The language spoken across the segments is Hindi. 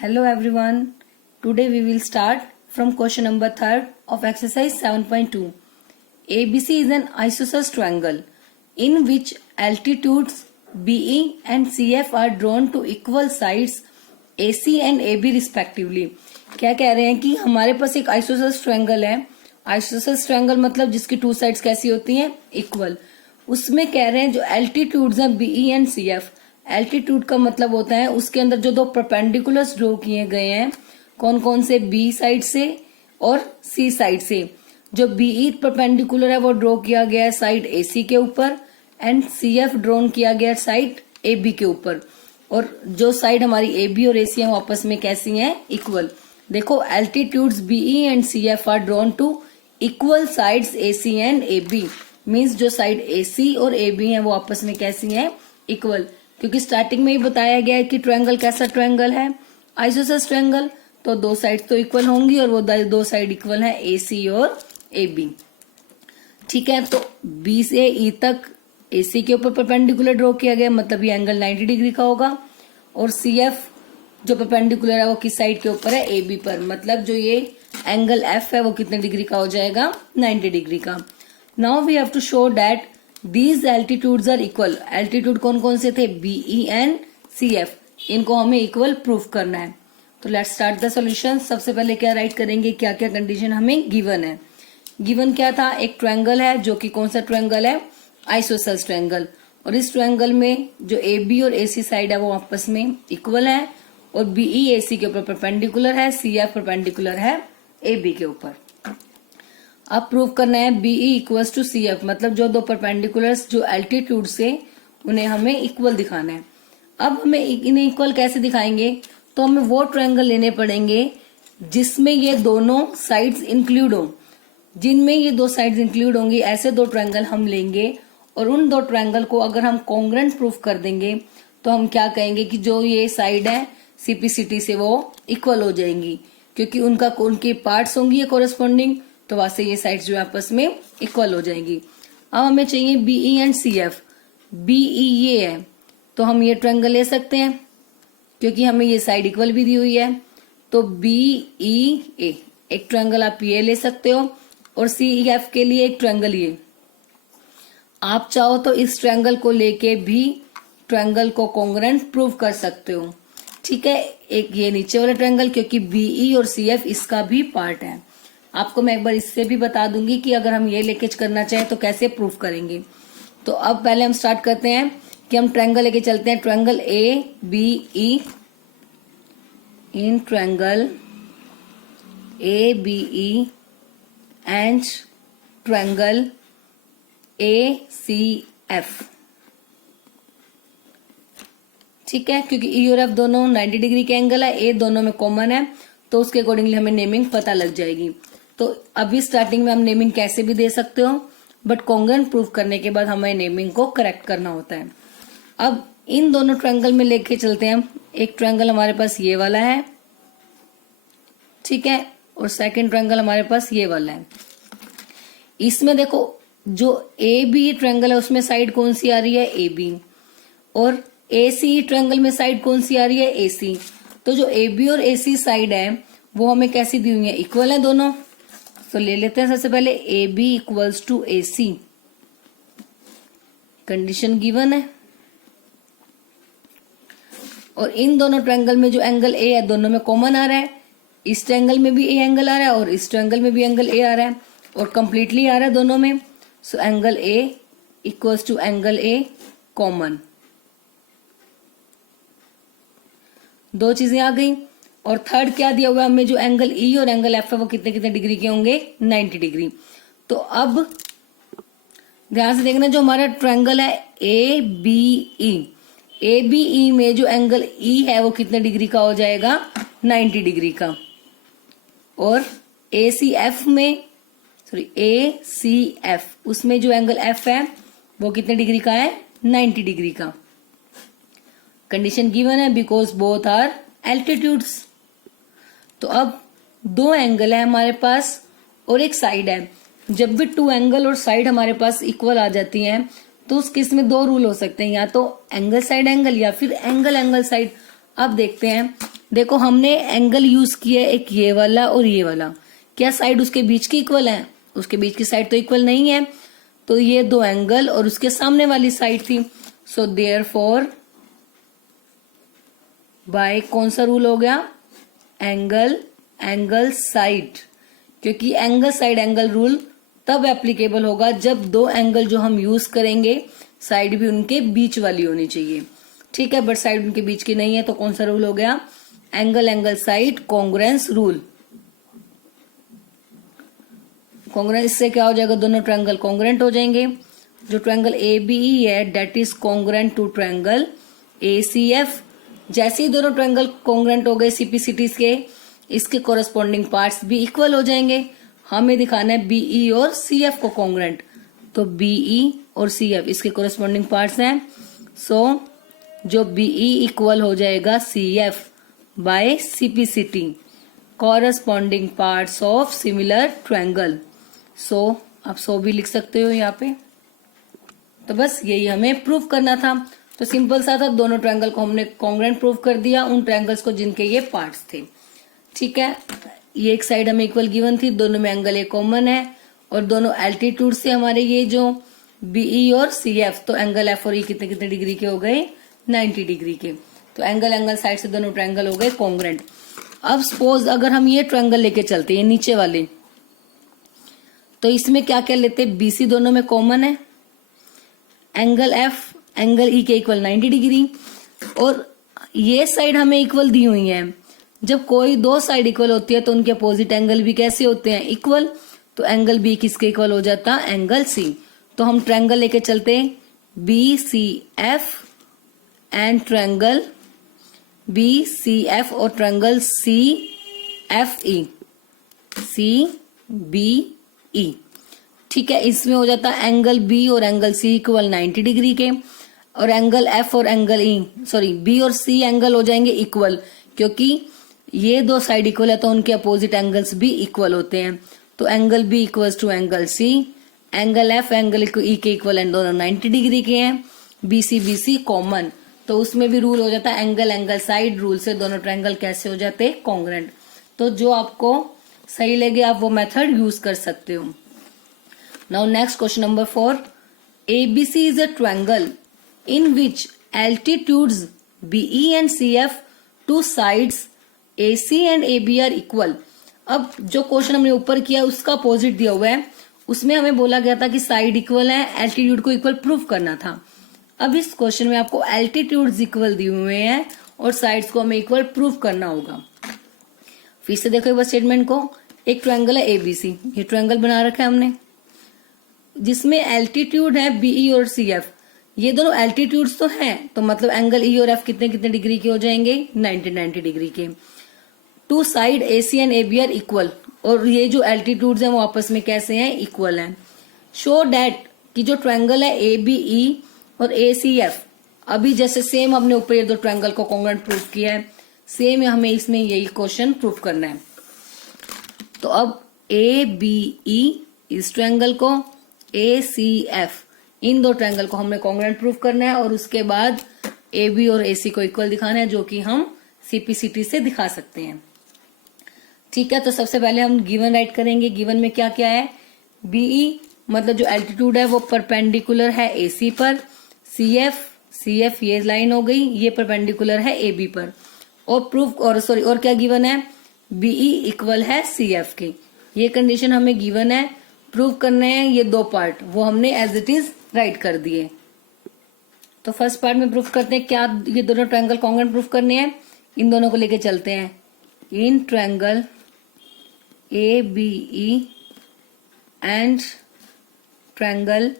Hello everyone. Today we will start from question number 3 of exercise 7.2. ABC is an isosceles triangle in which altitudes BE and CF are drawn to equal sides AC and AB respectively. क्या कह रहे हैं कि हमारे पास एक आइसोसेलेस ट्रायंगल है. आइसोसेलेस ट्रायंगल मतलब जिसकी टू साइड्स कैसी होती हैं, इक्वल. उसमें कह रहे हैं जो एल्टीट्यूड्स हैं BE एंड CF. एल्टीट्यूड का मतलब होता है उसके अंदर जो दो परपेंडिकुलर्स ड्रॉ किए गए हैं, कौन कौन से, B साइड से और C साइड से. जो BE परपेंडिकुलर है वो ड्रॉ किया गया है साइड AC के ऊपर एंड CF ड्रॉन किया गया साइड AB के ऊपर. और जो साइड हमारी AB और AC है वो आपस में कैसी हैं, इक्वल. देखो altitudes BE and CF are drawn to equal sides AC and AB. Means जो साइड AC और AB है वो आपस में कैसी हैं, इक्वल. क्योंकि स्टार्टिंग में ही बताया गया है कि ट्रायंगल कैसा ट्रायंगल है, आइसोसेलेस ट्रायंगल. तो दो साइड तो इक्वल होंगी और वो दो साइड इक्वल है AC और AB. ठीक है, तो B से E तक AC के ऊपर परपेंडिकुलर ड्रॉ किया गया, मतलब ये एंगल 90 डिग्री का होगा. और CF जो परपेंडिकुलर है वो किस साइड के ऊपर है, AB पर. मतलब जो ये एंगल F है वो कितने डिग्री का हो जाएगा, 90 डिग्री का. Now we have to show that these altitudes are equal. Altitude कौन कौन से थे, BE एंड CF. इनको हमें इक्वल प्रूफ करना है. तो लेट्स स्टार्ट द सॉल्यूशन. सबसे पहले क्या राइट करेंगे, क्या क्या कंडीशन हमें गिवन है. गिवन क्या था, एक ट्रायंगल है जो कि कौन सा ट्रायंगल है, आइसोसेलेस ट्रायंगल. और इस ट्रायंगल में जो AB और AC साइड है वो आपस में इक्वल है और BE AC के ऊपर परपेंडिकुलर है, CF परपेंडिकुलर है AB के ऊपर. अब प्रूव करना है BE इक्वल्स टू CF, मतलब जो दो परपेंडिकुलर्स जो एल्टीट्यूड से उन्हें हमें इक्वल दिखाना है. अब हमें इन्हें इक्वल कैसे दिखाएंगे, तो हमें वो ट्रायंगल लेने पड़ेंगे जिसमें ये दोनों साइड्स इंक्लूड हो. जिनमें ये दो साइड्स इंक्लूड होंगी ऐसे दो ट्रायंगल हम लेंगे और उन दो ट्रायंगल को अगर हम कॉन्ग्रुएंट प्रूफ कर देंगे तो हम क्या कहेंगे कि जो ये साइड है CPCT से वो इक्वल हो जाएंगी, क्योंकि उनकी पार्ट्स होंगी ये कोरस्पॉन्डिंग, तो वहां से ये साइड्स जो आपस में इक्वल हो जाएंगी. अब हमें चाहिए BE एंड CF. BE ये है तो हम ये ट्रायंगल ले सकते हैं क्योंकि हमें ये साइड इक्वल भी दी हुई है. तो BEA एक ट्रायंगल आप ये ले सकते हो और CEF के लिए एक ट्रायंगल ये. आप चाहो तो इस ट्रायंगल को लेके भी ट्रायंगल को कॉन्ग्रुएंट प्रूव कर सकते हो. ठीक है, एक ये नीचे वाला ट्रायंगल क्योंकि BE और CF इसका भी पार्ट है. आपको मैं एक बार इससे भी बता दूंगी कि अगर हम ये लेके करना चाहें तो कैसे प्रूफ करेंगे. तो अब पहले हम स्टार्ट करते हैं कि हम ट्रायंगल लेके चलते हैं. Triangle ABE. In triangle ABE and triangle ACF. ठीक है, क्योंकि E और F दोनों 90 डिग्री के एंगल है, A दोनों में कॉमन है, तो उसके अकॉर्डिंगली हमें नेमिंग पता लग जाएगी. तो अभी स्टार्टिंग में हम नेमिंग कैसे भी दे सकते हो, बट कॉन्ग्रुएंट प्रूफ करने के बाद हमें नेमिंग को करेक्ट करना होता है. अब इन दोनों ट्रायंगल में लेके चलते हैं. एक ट्रायंगल हमारे पास ये वाला है, ठीक है, और सेकंड ट्रायंगल हमारे पास ये वाला है. इसमें देखो जो AB ट्रायंगल है उसमें साइड कौन सी आ रही है, AB. और AC ट्रायंगल में साइड कौन सी आ रही है, AC. तो जो AB और AC साइड है वो हमें कैसी दी हुई है, इक्वल है दोनों. तो ले लेते हैं सबसे पहले AB equals to AC. Condition given है. और इन दोनों ट्रायंगल में जो एंगल A है दोनों में कॉमन आ रहा है. इस ट्रायंगल में भी A एंगल आ रहा है और इस ट्रायंगल में भी एंगल A आ रहा है और कंप्लीटली आ रहा है दोनों में. So angle A equals to angle A common. दो चीजें आ गई. और थर्ड क्या दिया हुआ है हमें, जो एंगल E और एंगल F है वो कितने कितने डिग्री के होंगे, 90 डिग्री. तो अब ध्यान से देखना, जो हमारा ट्रायंगल है ABE, ABE में जो एंगल E है वो कितने डिग्री का हो जाएगा, 90 डिग्री का. और ACF में ACF उसमें जो एंगल F है वो कितने डिग्री का है, 90 डिग्री का. कंडीशन गिवन है बिकॉज बोथ आर एल्टीट्यूड्स. तो अब दो एंगल है हमारे पास और एक साइड है. जब भी टू एंगल और साइड हमारे पास इक्वल आ जाती हैं तो उस केस में दो रूल हो सकते हैं, या तो एंगल साइड एंगल या फिर एंगल एंगल साइड. अब देखते हैं देखो हमने एंगल यूज किया एक ये वाला और ये वाला, क्या साइड उसके बीच की इक्वल है? उसके बीच की साइड तो इक्वल नहीं है, तो ये दो एंगल और उसके सामने वाली साइड थी। सो देयरफॉर बाय कौन सा रूल हो गया? एंगल साइड, क्योंकि एंगल साइड एंगल रूल तब एप्लीकेबल होगा जब दो एंगल जो हम यूज करेंगे साइड भी उनके बीच वाली होनी चाहिए, ठीक है। बट साइड उनके बीच की नहीं है, तो कौन सा रूल हो गया? Angle side congruence rule. Congruence से क्या हो जाएगा? दोनों ट्रायंगल कॉन्ग्रुएंट हो जाएंगे। जो ट्रायंगल ABE है that is congruent to triangle ACF। जैसे ही दोनों ट्रायंगल कॉन्ग्रुएंट हो गए CPCTs के, इसके कोरस्पॉन्डिंग पार्ट्स भी इक्वल हो जाएंगे। हमें दिखाना है BE और CF को कॉन्ग्रुएंट, तो BE और CF इसके कोरस्पॉन्डिंग पार्ट्स हैं। सो जो BE इक्वल हो जाएगा CF by CPCT, corresponding parts of similar triangle. So आप सो भी लिख सकते हो यहाँ पे। तो बस यही हमें प्रूव करना था। तो सिंपल सा था, दोनों ट्रायंगल को हमने कॉन्ग्रुएंट प्रूव कर दिया, उन ट्रायंगल्स को जिनके ये पार्ट्स थे, ठीक है। ये एक साइड हमें इक्वल गिवन थी, दोनों में एंगल ए कॉमन है और दोनों एल्टीट्यूड से हमारे ये जो BE और CF, तो एंगल F और E कितने कितने डिग्री के हो गए? 90 डिग्री के। तो एंगल साइड से दोनों ट्रायंगल हो गए कॉन्ग्रुएंट। अब सपोज अगर हम ये ट्रायंगल लेके चलते हैं नीचे वाले, तो इसमें क्या क्या लेते हैं? BC दोनों में कॉमन है, एंगल F एंगल E के इक्वल 90 डिग्री, और ये साइड हमें इक्वल दी हुई है। जब कोई दो साइड इक्वल होती है तो उनके अपोजिट एंगल भी कैसे होते हैं? इक्वल। तो एंगल B किसके इक्वल हो जाता? Angle C। तो हम ट्रायंगल लेके चलते हैं BCF एंड ट्रायंगल BCF और ट्रायंगल CFE, CBE, ठीक है। इसमें हो जाता है एंगल B और एंगल C इक्वल 90 डिग्री के, और एंगल F और एंगल B और C एंगल हो जाएंगे इक्वल, क्योंकि ये दो साइड इक्वल है तो उनके अपोजिट एंगल्स भी इक्वल होते हैं। तो angle B equals to angle C, angle F angle E के इक्वल एंड दोनों 90 डिग्री के हैं, BC कॉमन, तो उसमें भी रूल हो जाता है एंगल साइड रूल से दोनों ट्रायंगल कैसे हो जाते हैं? कॉन्ग्रुएंट। तो जो आपको सही लगे आप वो मेथड यूज कर सकते हो। Now next question number 4, ABC is a triangle in which altitudes BE and CF, two sides AC and AB are equal. अब जो क्वेश्चन हमने ऊपर किया उसका अपोजिट दिया हुआ है, उसमें हमें बोला गया था कि साइड इक्वल है, एल्टीट्यूड को इक्वल प्रूफ करना था। अब इस क्वेश्चन में आपको एल्टीट्यूड्स इक्वल दिए हुए हैं और साइड्स को हमें इक्वल प्रूफ करना होगा। फिर से देखो एक बार स्टेटमेंट को, एक ट्रायंगल है ABC, ये ट्रायंगल बना रखा है हमने, जिसमें एल्टीट्यूड है BE और CF। ये दोनों एल्टीट्यूड्स तो हैं, तो मतलब एंगल E और F कितने कितने डिग्री के हो जाएंगे? 90 डिग्री के। Two side AC and AB are equal, और ये जो एल्टीट्यूड्स हैं वो आपस में कैसे हैं? इक्वल हैं। शो डैट कि जो ट्रायंगल है ABE और ACF, अभी जैसे सेम हमने ऊपर ये दो ट्रायंगल को कॉन्ग्रुएंट प्रूफ किया है, सेम हमें इसमें यही क्वेश्चन प्रूफ करना है। तो अब ABE इस ट्रायंगल को, ACF इन दो ट्रायंगल को हमने कॉन्ग्रुएंट प्रूफ करना है, और उसके बाद AB और AC को इक्वल दिखाना है, जो कि हम CPCT से दिखा सकते हैं, ठीक है। तो सबसे पहले हम गिवन राइट करेंगे। गिवन में क्या क्या है? BE मतलब जो एल्टीट्यूड है वो परपेंडिकुलर है AC पर, CF ये लाइन हो गई, ये परपेंडिकुलर है AB पर, और प्रूफ और क्या गिवन है? BE इक्वल है CF के। ये कंडीशन हमें गिवन है, प्रूव करने हैं ये दो पार्ट, वो हमने एज इट इज राइट कर दिए। तो फर्स्ट पार्ट में प्रूफ करते हैं क्या ये दोनों ट्रायंगल कॉन्ग्रुएंट प्रूफ करने हैं, इन दोनों को लेके चलते हैं। In triangle ABE and triangle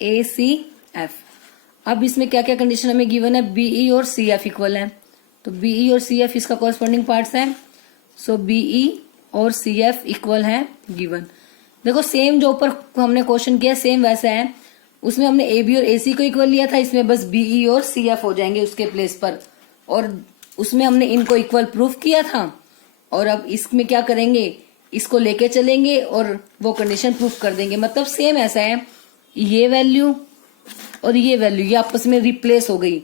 ACF, अब इसमें क्या क्या कंडीशन हमें गिवन है? BE और CF इक्वल है, तो BE और CF इसका कॉरस्पॉन्डिंग पार्ट्स हैं। सो BE और CF इक्वल है गिवन। देखो सेम जो ऊपर हमने क्वेश्चन किया सेम वैसा है, उसमें हमने AB और AC को इक्वल लिया था, इसमें बस BE और CF हो जाएंगे उसके प्लेस पर, और उसमें हमने इनको इक्वल प्रूफ किया था। और अब इसमें क्या करेंगे? इसको लेके चलेंगे और वो कंडीशन प्रूफ कर देंगे। मतलब सेम ऐसा है, ये वैल्यू और ये आपस में रिप्लेस हो गई,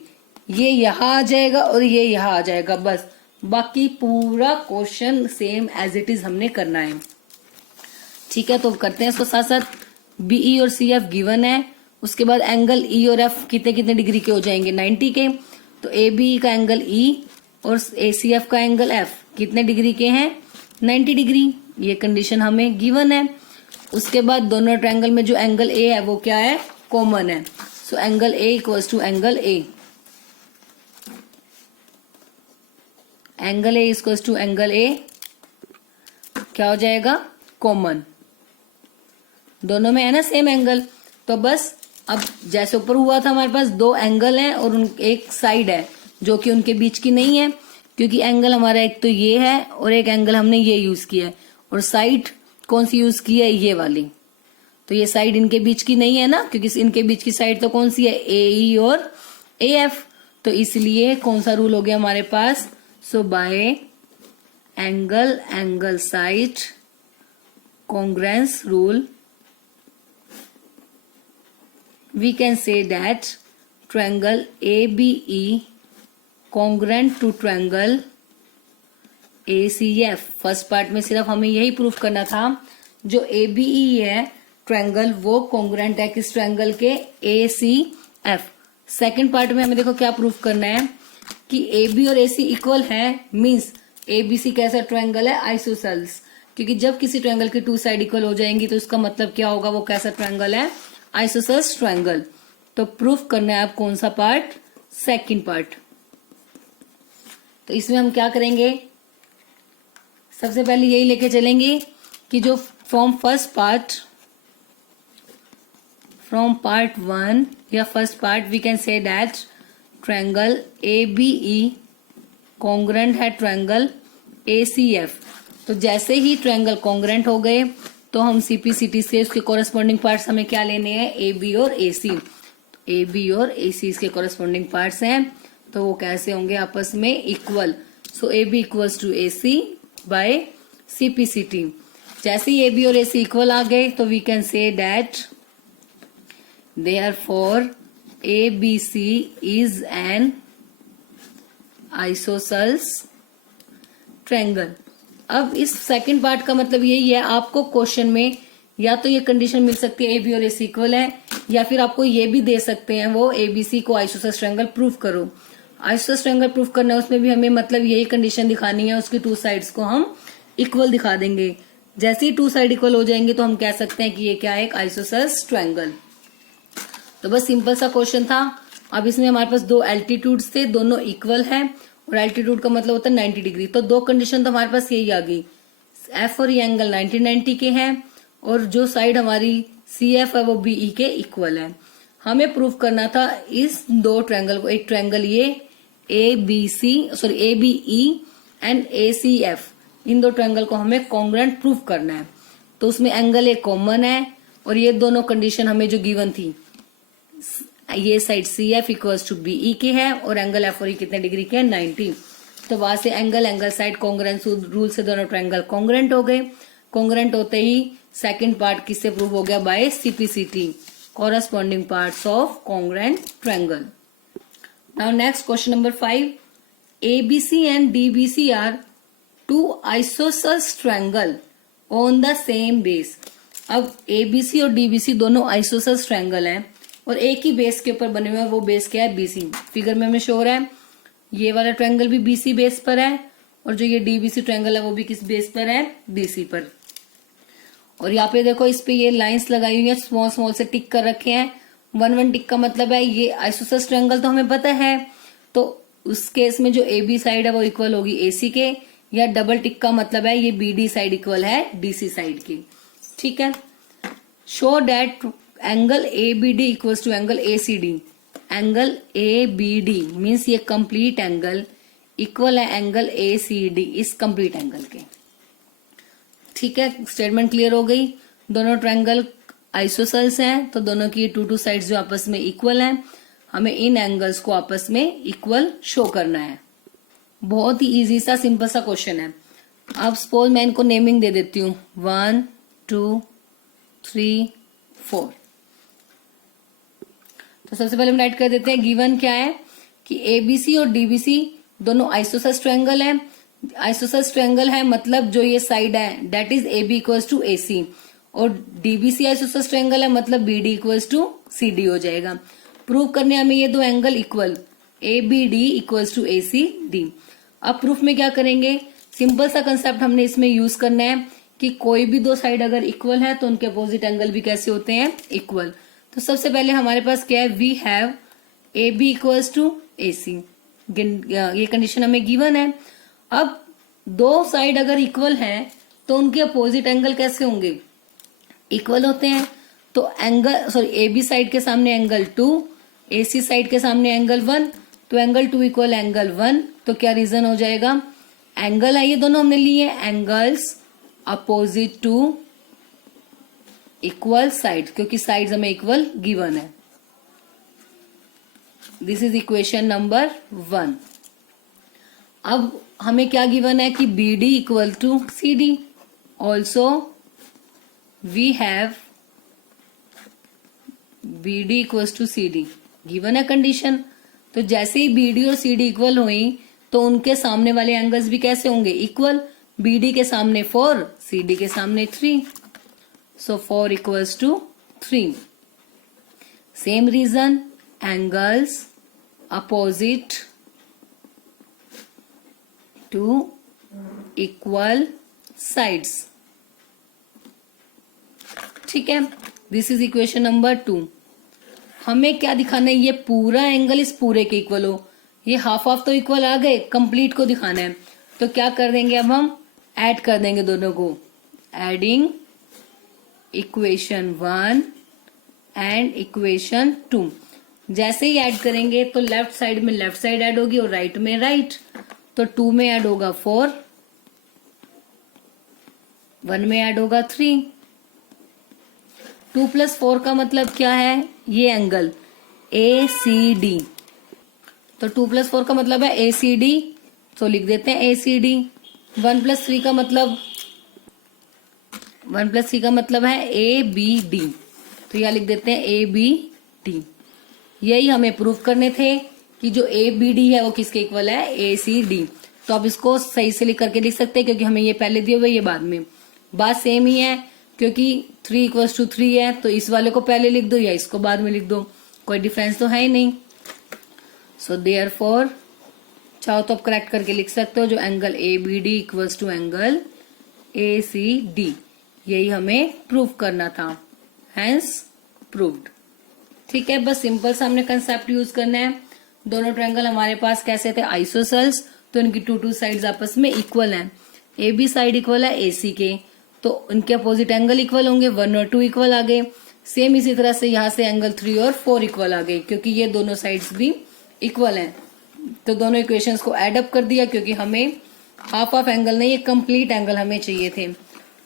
ये यहाँ आ जाएगा और ये यहाँ आ जाएगा, बस बाकी पूरा question same as it is हमने करना है। ठीक है, तो करते हैं इसको साथ साथ। बीई और सी एफ गिवन है, उसके बाद एंगल ई और एफ कितने कितने डिग्री के हो जाएंगे, 90 के। तो ए बी का एंगल ई और ए सी एफ का एंगल एफ कितने डिग्री के हैं, 90 डिग्री। ये कंडीशन हमें गिवन है। उसके बाद दोनों ट्रायंगल में जो एंगल ए है वो क्या है, कॉमन है। So angle A equals to angle A, angle A equals to angle A क्या हो जाएगा, कॉमन। दोनों में है ना सेम एंगल। तो बस अब जैसे ऊपर हुआ था हमारे पास दो एंगल हैं और एक साइड है जो कि उनके बीच की नहीं है, क्योंकि एंगल हमारा एक तो ये है और एक एंगल हमने ये यूज किया है, और साइड कौन सी यूज की है, ये वाली। तो ये साइड इनके बीच की नहीं है ना, क्योंकि इनके बीच की साइड तो कौन सी है, ए ई और ए एफ। तो इसलिए कौन सा रूल हो गया हमारे पास, so by angle side congruence rule we can say that triangle ABE congruent to triangle ACF। First part में सिर्फ हमें यही प्रूफ करना था, जो ABE है ट्रायंगल वो कॉन्ग्रुएंट है किस ट्रायंगल के, ACF। सेकंड पार्ट में हमें देखो क्या प्रूफ करना है कि AB और AC इक्वल है, मींस ABC कैसा ट्रायंगल है, आइसोसेल्स। क्योंकि जब किसी ट्रायंगल की टू साइड इक्वल हो जाएंगी तो उसका मतलब क्या होगा, वो कैसा ट्रायंगल है, आइसोसेल्स ट्रायंगल। तो प्रूफ करना है आप कौन सा पार्ट, सेकंड पार्ट। तो इसमें हम क्या करेंगे, सबसे पहले यही लेके चलेंगे कि जो फ्रॉम पार्ट 1 या first part we can say that triangle ABE congruent है ट्रायंगल ACF। तो जैसे ही ट्रायंगल कॉन्ग्रुएंट हो गए तो हम सीपीसीटी से उसके कॉरेस्पॉन्डिंग पार्ट्स हमें क्या लेने हैं, ए बी और ए सी। ए बी और ए सी इसके कॉरेस्पॉन्डिंग पार्ट्स हैं, तो वो कैसे होंगे आपस में, equal. So A B equals to A C by CPCT. जैसे ही ए बी और ए सी इक्वल आ गए तो we can say that therefore A B C is an isosceles triangle. अब इस सेकंड पार्ट का मतलब यही है, आपको क्वेश्चन में या तो ये कंडीशन मिल सकती है ए बी और ए सी इक्वल है, या फिर आपको ये भी दे सकते हैं वो एबीसी को आइसोसेल्स ट्रायंगल प्रूफ करो। आइसोसेल्स ट्रायंगल प्रूफ करना है, उसमें भी हमें मतलब यही कंडीशन दिखानी है, उसकी टू साइड्स को हम इक्वल दिखा देंगे। जैसे ही टू साइड इक्वल हो जाएंगे तो हम कह सकते हैं कि ये क्या है, एक आइसोसेल्स ट्रायंगल। तो बस सिंपल सा क्वेश्चन था। अब इसमें हमारे पास दो एल्टीट्यूड्स थे, दोनों इक्वल है, और एल्टीट्यूड का मतलब होता है 90 डिग्री। तो दो कंडीशन तो हमारे पास यही आ गई, एफ और ये एंगल 90 के हैं, और जो साइड हमारी सी एफ है वो बीई के इक्वल है। हमें प्रूफ करना था इस दो ट्रायंगल को, एक ट्रायंगल ये A B E and A C F, इन दो ट्रायंगल को हमें कॉन्ग्रुएंट प्रूफ करना है। तो उसमें एंगल ए कॉमन है, और ये दोनों कंडीशन हमें जो गिवन थी, ये side C F equals to BE के है, और एंगल एफ और ई कितने डिग्री के हैं, 90। तो वहां से एंगल साइड कॉन्ग्रुएंस रूल से दोनों ट्रायंगल कॉन्ग्रुएंट हो गए। कॉन्ग्रुएंट होते ही सेकंड पार्ट किससे प्रूव हो गया, by CPCT, corresponding parts of congruent triangle. Now next question number 5, ABC and DBC are two isosceles triangle on the same base. अब एबीसी और डीबीसी दोनों आइसोसेल्स ट्रायंगल हैं और एक ही बेस के ऊपर बने हुए हैं, वो बेस क्या है, बीसी। फिगर में हमें शो हो रहा है, ये वाला ट्रायंगल भी बीसी बेस पर है, और जो ये डीबीसी ट्रायंगल है वो भी किस बेस पर है, बीसी पर। और यहाँ पे देखो इस पे ये लाइंस लगाई हुई है, स्मॉल स्मॉल से टिक कर रखे हैं। 1 टिक का मतलब है ये आइसोसेल्स ट्रायंगल तो हमें पता है, तो उस केस में जो ए बी साइड है वो इक्वल होगी एसी के, या डबल टिक का मतलब है ये बीडी साइड इक्वल है डीसी साइड की। ठीक है, show that angle A B D equals to angle A C D. Angle A B D means ये कंप्लीट एंगल इक्वल है एंगल ए सी डी, इस कंप्लीट एंगल के। ठीक है, स्टेटमेंट क्लियर हो गई। दोनों ट्रायंगल आइसोसेल्स हैं, तो दोनों की टू साइड्स जो आपस में इक्वल हैं, हमें इन एंगल्स को आपस में इक्वल शो करना है। बहुत ही इजी सा सिंपल सा क्वेश्चन है। अब सपोज मैं इनको नेमिंग दे देती हूँ 1 2 3 4। तो सबसे पहले हम राइट कर देते हैं, गिवन क्या है कि एबीसी और डीबीसी दोनों आइसोसेल्स ट्रायंगल हैं, आइसोसेलेस ट्रायंगल है मतलब जो ये साइड है that is A B equals to A C, और डीबीसी आइसोसेलेस ट्रायंगल है मतलब B D equals to C D हो जाएगा। प्रूव करने हमें ये दो angle equal A B D equals to A C D. अब प्रूफ में क्या करेंगे, सिंपल सा कंसेप्ट हमने इसमें यूज करना है कि कोई भी दो साइड अगर इक्वल है तो उनके अपोजिट एंगल भी कैसे होते हैं, इक्वल। तो सबसे पहले हमारे पास क्या है, we have A B equals to A C, ये कंडीशन हमें गिवन है। अब दो साइड अगर इक्वल हैं तो उनके अपोजिट एंगल कैसे होंगे, इक्वल होते हैं। तो angle sorry A B side के सामने एंगल 2, ए सी साइड के सामने एंगल 1, तो एंगल 2 इक्वल एंगल 1। तो क्या रीजन हो जाएगा, एंगल है ये दोनों हमने लिए angles opposite to equal side, क्योंकि साइड्स हमें इक्वल गिवन है। This is equation number 1। अब हमें क्या गिवन है कि B D equal to C D, also we have B D equals to C D, given है कंडीशन। तो जैसे ही बी डी और सी डी इक्वल हुई तो उनके सामने वाले एंगल्स भी कैसे होंगे, इक्वल। बी डी के सामने 4, सी डी के सामने 3, so 4 equals to 3। Same reason, angles opposite to equal sides, ठीक है। This is equation number 2। हमें क्या दिखाना है, ये पूरा एंगल इस पूरे के इक्वल हो। ये हाफ हाफ तो इक्वल आ गए, कंप्लीट को दिखाना है। तो क्या कर देंगे, अब हम ऐड कर देंगे दोनों को, एडिंग इक्वेशन 1 एंड इक्वेशन 2। जैसे ही ऐड करेंगे तो लेफ्ट साइड में लेफ्ट साइड ऐड होगी और राइट में राइट। तो 2 में ऐड होगा 4, 1 में ऐड होगा 3। 2 + 4 का मतलब क्या है, ये एंगल ए सी डी। तो 2 + 4 का मतलब है ए सी डी, तो लिख देते हैं ए सी डी। 1 + 3 का मतलब है ए बी डी, तो यह लिख देते हैं ए बी डी। यही हमें प्रूफ करने थे कि जो ए बी डी है वो किसके इक्वल है, ए सी डी। तो आप इसको सही से लिख करके लिख सकते हैं, क्योंकि हमें ये पहले दिए हुए ये बाद में। बात सेम ही है, क्योंकि 3 = 3 है, तो इस वाले को पहले लिख दो या इसको बाद में लिख दो, कोई डिफरेंस तो है ही नहीं। सो देयरफॉर चाहो तो आप करेक्ट करके लिख सकते हो, जो angle A B D equals to angle A C D. यही हमें प्रूव करना था, हैंस प्रूव्ड। ठीक है, बस सिंपल सा हमने कंसेप्ट यूज करना है। दोनों ट्रायंगल हमारे पास कैसे थे, आइसोसेल्स, तो इनकी 2 साइड्स आपस में इक्वल हैं। ए बी साइड इक्वल है ए सी के, तो उनके अपोजिट एंगल इक्वल होंगे, 1 और 2 इक्वल आ गए। सेम इसी तरह से यहाँ से एंगल 3 और 4 इक्वल आ गए, क्योंकि ये दोनों साइड्स भी इक्वल हैं। तो दोनों इक्वेशंस को एड अप कर दिया, क्योंकि हमें हाफ हाफ एंगल नहीं, ये कंप्लीट एंगल हमें चाहिए थे।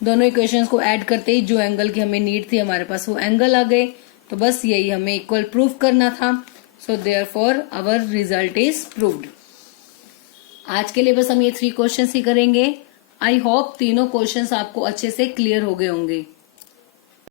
दोनों इक्वेशंस को ऐड करते ही जो एंगल की हमें नीड थी हमारे पास वो एंगल आ गए। तो बस यही हमें इक्वल प्रूव करना था। So therefore our result is proved. आज के लिए बस हम ये 3 क्वेश्चंस ही करेंगे। आई होप तीनों क्वेश्चंस आपको अच्छे से क्लियर हो गए होंगे।